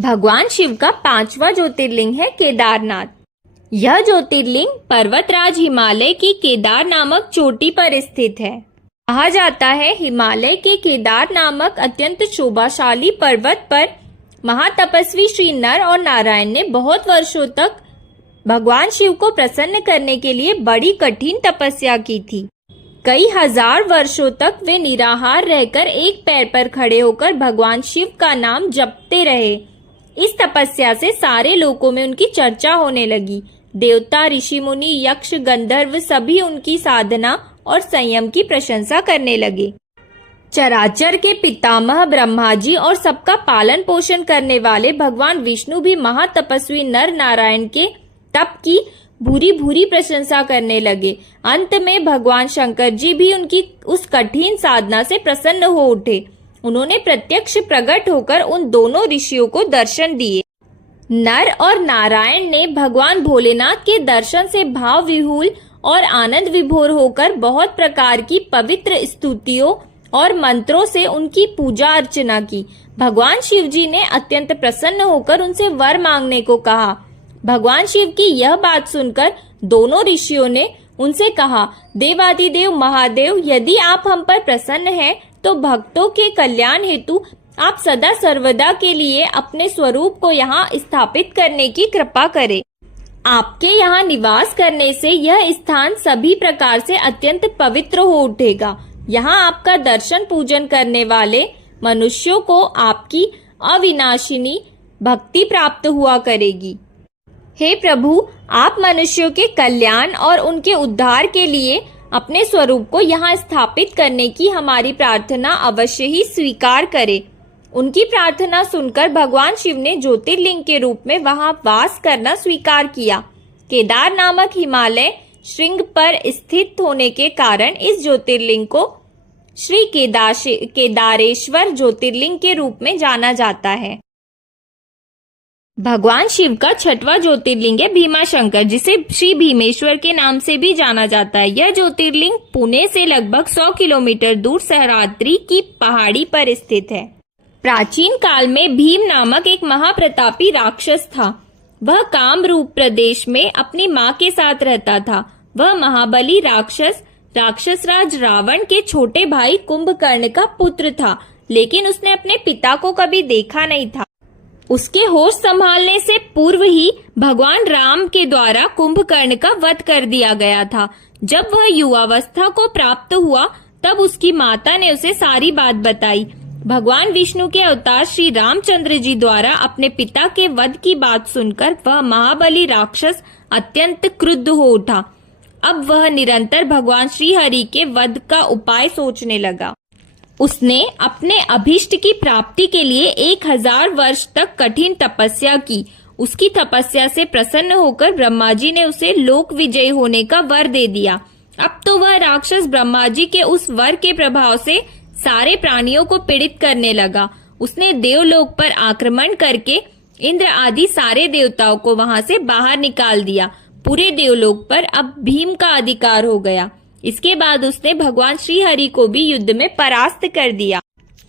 भगवान शिव का 5वां ज्योतिर्लिंग है केदारनाथ। यह ज्योतिर्लिंग पर्वतराज हिमालय की केदार नामक चोटी पर स्थित है। कहा जाता है हिमालय के केदार नामक अत्यंत शोभाशाली पर्वत पर महातपस्वी श्री नर और नारायण ने बहुत वर्षों तक भगवान शिव को प्रसन्न करने के लिए बड़ी कठिन तपस्या की थी। कई हजार वर्षों तक वे निराहार रहकर एक पैर पर खड़े होकर भगवान शिव का नाम जपते रहे। इस तपस्या से सारे लोकों में उनकी चर्चा होने लगी। देवता, ऋषि मुनि, यक्ष, गंधर्व सभी उनकी साधना और संयम की प्रशंसा करने लगे। चराचर के पितामह ब्रह्मा जी और सबका पालन पोषण करने वाले भगवान विष्णु भी महातपस्वी नर नारायण के तप की भूरी भूरी प्रशंसा करने लगे। अंत में भगवान शंकर जी भी उनकी उस कठिन साधना से प्रसन्न हो उठे। उन्होंने प्रत्यक्ष प्रकट होकर उन दोनों ऋषियों को दर्शन दिए। नर और नारायण ने भगवान भोलेनाथ के दर्शन से भाव विहुल और आनंद विभोर होकर बहुत प्रकार की पवित्र स्तुतियों और मंत्रों से उनकी पूजा अर्चना की। भगवान शिव जी ने अत्यंत प्रसन्न होकर उनसे वर मांगने को कहा। भगवान शिव की यह बात सुनकर दोनों ऋषियों ने उनसे कहा, देवादिदेव महादेव, यदि आप हम पर प्रसन्न हैं तो भक्तों के कल्याण हेतु आप सदा सर्वदा के लिए अपने स्वरूप को यहाँ स्थापित करने की कृपा करें। आपके यहाँ निवास करने से यह स्थान सभी प्रकार से अत्यंत पवित्र हो उठेगा। यहाँ आपका दर्शन पूजन करने वाले मनुष्यों को आपकी अविनाशिनी भक्ति प्राप्त हुआ करेगी। हे प्रभु, आप मनुष्यों के कल्याण और उनके उद्धार के लिए अपने स्वरूप को यहाँ स्थापित करने की हमारी प्रार्थना अवश्य ही स्वीकार करें। उनकी प्रार्थना सुनकर भगवान शिव ने ज्योतिर्लिंग के रूप में वहां वास करना स्वीकार किया। केदार नामक हिमालय श्रृंग पर स्थित होने के कारण इस ज्योतिर्लिंग को श्री केदारेश्वर ज्योतिर्लिंग के रूप में जाना जाता है। भगवान शिव का 6वां ज्योतिर्लिंग है भीमाशंकर, जिसे श्री भीमेश्वर के नाम से भी जाना जाता है। यह ज्योतिर्लिंग पुणे से लगभग 100 किलोमीटर दूर सहस्राद्रि की पहाड़ी पर स्थित है। प्राचीन काल में भीम नामक एक महाप्रतापी राक्षस था। वह कामरूप प्रदेश में अपनी माँ के साथ रहता था। वह महाबली राक्षस राज रावण के छोटे भाई कुंभकर्ण का पुत्र था, लेकिन उसने अपने पिता को कभी देखा नहीं था। उसके होश संभालने से पूर्व ही भगवान राम के द्वारा कुंभकर्ण का वध कर दिया गया था। जब वह युवावस्था को प्राप्त हुआ तब उसकी माता ने उसे सारी बात बताई। भगवान विष्णु के अवतार श्री रामचंद्र जी द्वारा अपने पिता के वध की बात सुनकर वह महाबली राक्षस अत्यंत क्रुद्ध हो उठा। अब वह निरंतर भगवान श्री हरि के वध का उपाय सोचने लगा। उसने अपने अभीष्ट की प्राप्ति के लिए 1000 वर्ष तक कठिन तपस्या की। उसकी तपस्या से प्रसन्न होकर ब्रह्मा जी ने उसे लोक विजयी होने का वर दे दिया। अब तो वह राक्षस ब्रह्मा जी के उस वर के प्रभाव से सारे प्राणियों को पीड़ित करने लगा। उसने देवलोक पर आक्रमण करके इंद्र आदि सारे देवताओं को वहां से बाहर निकाल दिया। पूरे देवलोक पर अब भीम का अधिकार हो गया। इसके बाद उसने भगवान श्री हरि को भी युद्ध में परास्त कर दिया।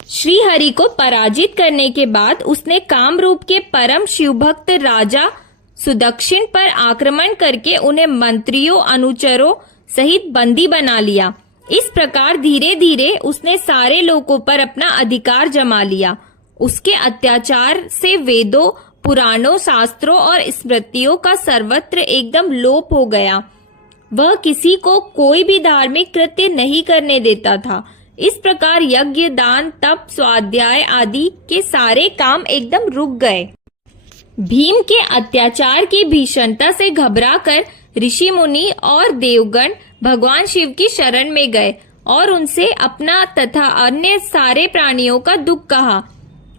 श्री हरि को पराजित करने के बाद उसने कामरूप के परम शिवभक्त राजा सुदक्षिण पर आक्रमण करके उन्हें मंत्रियों अनुचरों सहित बंदी बना लिया। इस प्रकार धीरे धीरे उसने सारे लोगों पर अपना अधिकार जमा लिया। उसके अत्याचार से वेदों, पुराणों, शास्त्रों और स्मृतियों का सर्वत्र एकदम लोप हो गया। वह किसी को कोई भी धार्मिक कृत्य नहीं करने देता था। इस प्रकार यज्ञ, दान, तप, स्वाध्याय आदि के सारे काम एकदम रुक गए। भीम के अत्याचार की भीषणता से घबराकर ऋषि मुनि और देवगण भगवान शिव की शरण में गए और उनसे अपना तथा अन्य सारे प्राणियों का दुख कहा।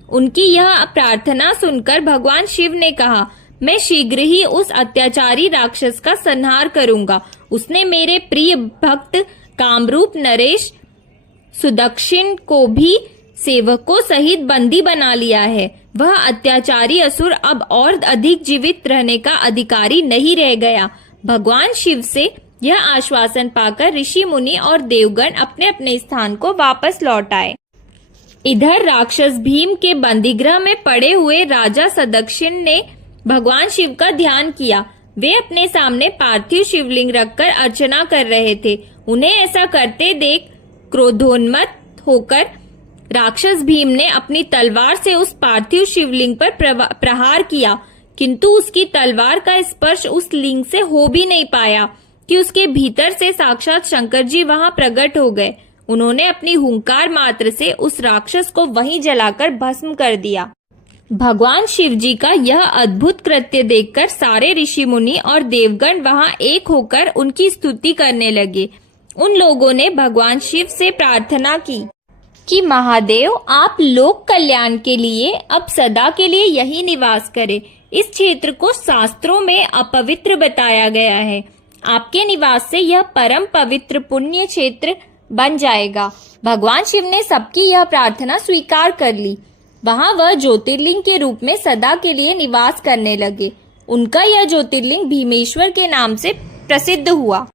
उनकी यह प्रार्थना सुनकर भगवान शिव ने कहा, मैं शीघ्र ही उस अत्याचारी राक्षस का संहार करूंगा। उसने मेरे प्रिय भक्त कामरूप नरेश सुदक्षिण को भी सेवकों सहित बंदी बना लिया है। वह अत्याचारी असुर अब और अधिक जीवित रहने का अधिकारी नहीं रह गया। भगवान शिव से यह आश्वासन पाकर ऋषि मुनि और देवगण अपने अपने स्थान को वापस लौट आए। इधर राक्षस भीम के बंदीगृह में पड़े हुए राजा सदक्षिण ने भगवान शिव का ध्यान किया। वे अपने सामने पार्थिव शिवलिंग रखकर अर्चना कर रहे थे। उन्हें ऐसा करते देख क्रोधोन्मत्त होकर राक्षस भीम ने अपनी तलवार से उस पार्थिव शिवलिंग पर प्रहार किया, किंतु उसकी तलवार का स्पर्श उस लिंग से हो भी नहीं पाया कि उसके भीतर से साक्षात शंकर जी वहां प्रकट हो गए। उन्होंने अपनी हुंकार मात्र से उस राक्षस को वहीं जलाकर भस्म कर दिया। भगवान शिव जी का यह अद्भुत कृत्य देखकर सारे ऋषि मुनि और देवगण वहां एक होकर उनकी स्तुति करने लगे। उन लोगों ने भगवान शिव से प्रार्थना की कि महादेव, आप लोक कल्याण के लिए अब सदा के लिए यही निवास करें। इस क्षेत्र को शास्त्रों में अपवित्र बताया गया है। आपके निवास से यह परम पवित्र पुण्य क्षेत्र बन जाएगा। भगवान शिव ने सबकी यह प्रार्थना स्वीकार कर ली। वहां वह ज्योतिर्लिंग के रूप में सदा के लिए निवास करने लगे। उनका यह ज्योतिर्लिंग भीमेश्वर के नाम से प्रसिद्ध हुआ।